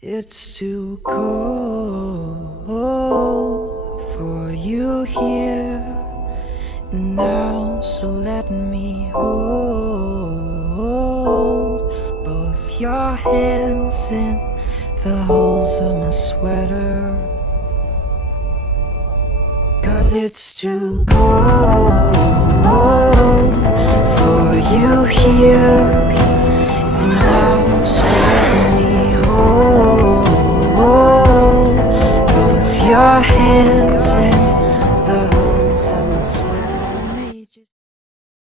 It's too cold for you here now, so let me hold both your hands in the holes of my sweater. 'Cause it's too cold for you here